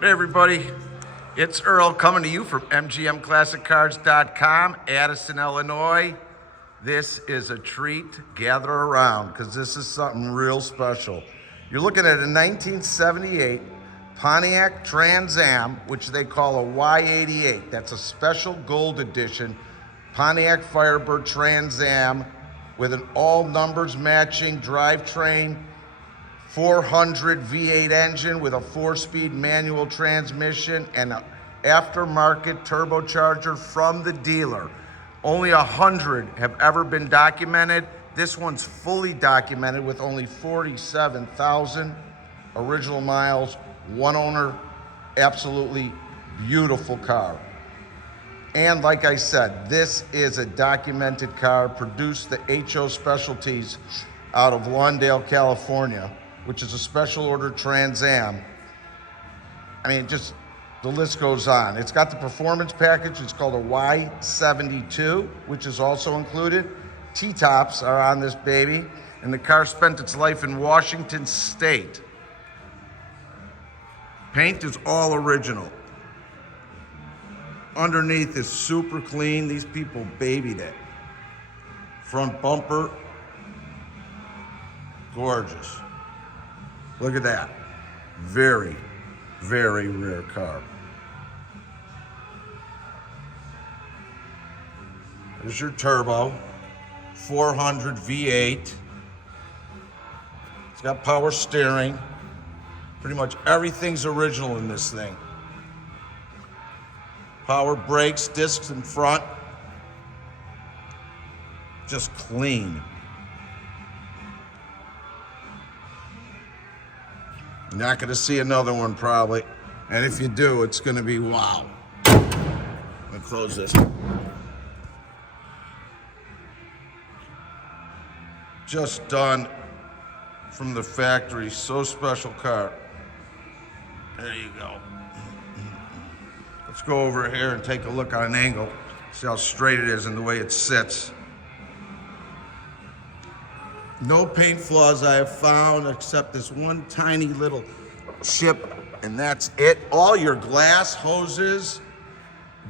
Hey everybody, it's Earl coming to you from MGMClassicCars.com, Addison, Illinois. This is a treat. Gather around because this is something real special. You're looking at a 1978 Pontiac Trans Am, which they call a Y88. That's a special gold edition Pontiac Firebird Trans Am with an all numbers matching drivetrain, 400 V8 engine with a 4-speed manual transmission and an aftermarket turbocharger from the dealer. Only 100 have ever been documented. This one's fully documented with only 47,000 original miles, one owner, absolutely beautiful car. And like I said, this is a documented car, produced the HO Specialties out of Lawndale, California, which is a special order Trans Am. I mean, just the list goes on. It's got the performance package. It's called a Y72, which is also included. T-tops are on this baby, and the car spent its life in Washington State. Paint is all original. Underneath is super clean. These people babied it. Front bumper, gorgeous. Look at that. Very, very rare car. There's your turbo, 400 V8. It's got power steering. Pretty much everything's original in this thing. Power brakes, discs in front. Just clean. You're not going to see another one probably. And if you do, it's going to be wow. Let me close this. Just done from the factory. So special car. There you go. Let's go over here and take a look on an angle. See how straight it is and the way it sits. No paint flaws I have found except this one tiny little chip, and that's it. All your glass, hoses,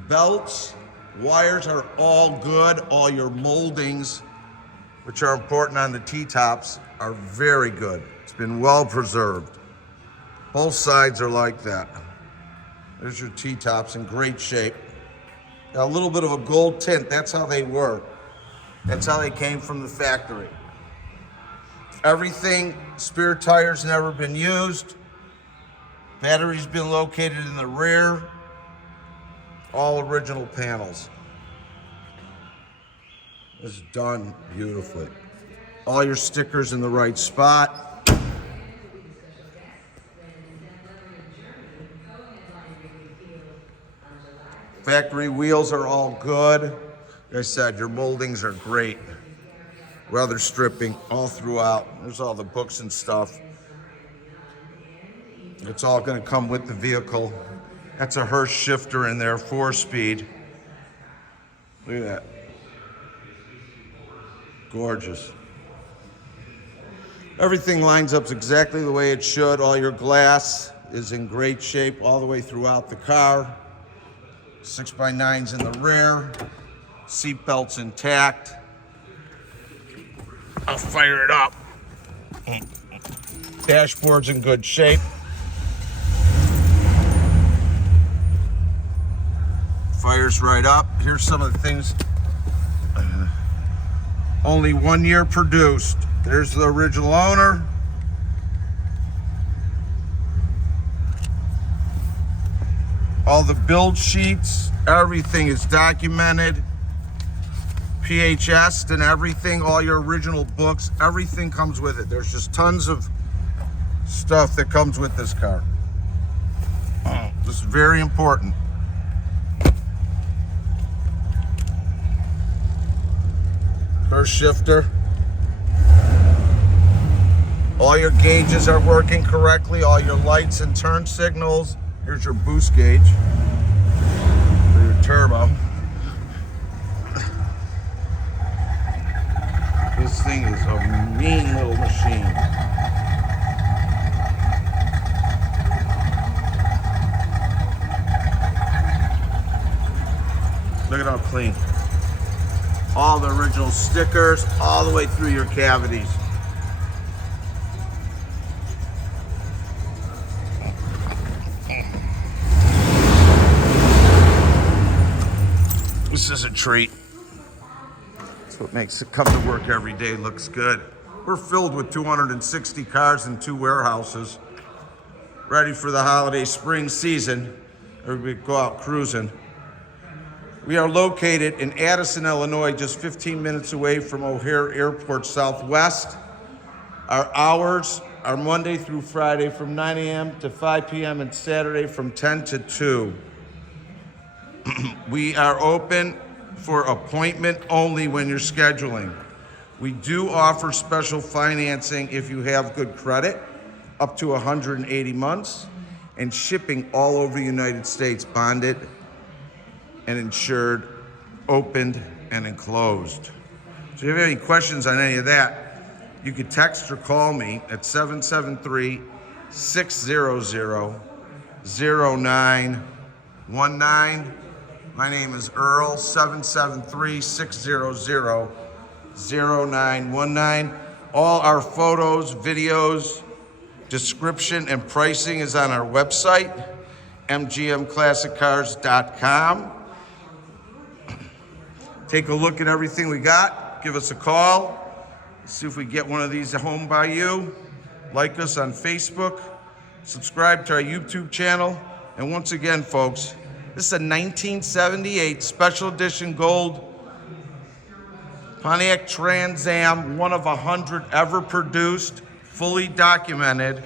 belts, wires are all good. All your moldings, which are important on the T-tops, are very good. It's been well preserved. Both sides are like that. There's your T-tops in great shape. Got a little bit of a gold tint. That's how they were. That's how they came from the factory. Everything, spare tires never been used. Battery's been located in the rear. All original panels. It's done beautifully. All your stickers in the right spot. Factory wheels are all good. Like I said, your moldings are great. Weather stripping all throughout. There's all the books and stuff. It's all going to come with the vehicle. That's a Hirsch shifter in there, 4-speed. Look at that. Gorgeous. Everything lines up exactly the way it should. All your glass is in great shape all the way throughout the car. 6x9s in the rear. Seat belts intact. I'll fire it up. Dashboard's in good shape. Fires right up. Here's some of the things. Only 1 year produced. There's the original owner. All the build sheets, everything is documented. PHS and everything, all your original books, everything comes with it. There's just tons of stuff that comes with this car. This is very important. First shifter. All your gauges are working correctly, all your lights and turn signals. Here's your boost gauge for your turbo. This thing is a mean little machine. clean. All the original stickers, all the way through your cavities. This is a treat. That's what makes it come to work every day. Looks good. We're filled with 260 cars in 2 warehouses, ready for the holiday spring season. Everybody go out cruising. We are located in Addison, Illinois, just 15 minutes away from O'Hare Airport Southwest. Our hours are Monday through Friday from 9 a.m. to 5 p.m. and Saturday from 10 to 2. We are open for appointment only when you're scheduling. We do offer special financing if you have good credit, up to 180 months, and shipping all over the United States, bonded and insured, opened and enclosed. So if you have any questions on any of that, you could text or call me at 773-600-0919. My name is Earl, 773-600-0919. All our photos, videos, description, and pricing is on our website, mgmclassiccars.com. Take a look at everything we got. Give us a call. See if we get one of these home by you. Like us on Facebook. Subscribe to our YouTube channel. And once again, folks, this is a 1978 Special Edition Gold Pontiac Trans Am, one of 100 ever produced, fully documented,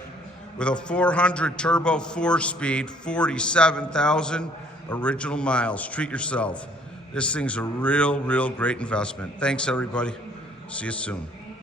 with a 400 turbo 4-speed, 47,000 original miles. Treat yourself. This thing's a real great investment. Thanks, everybody. See you soon.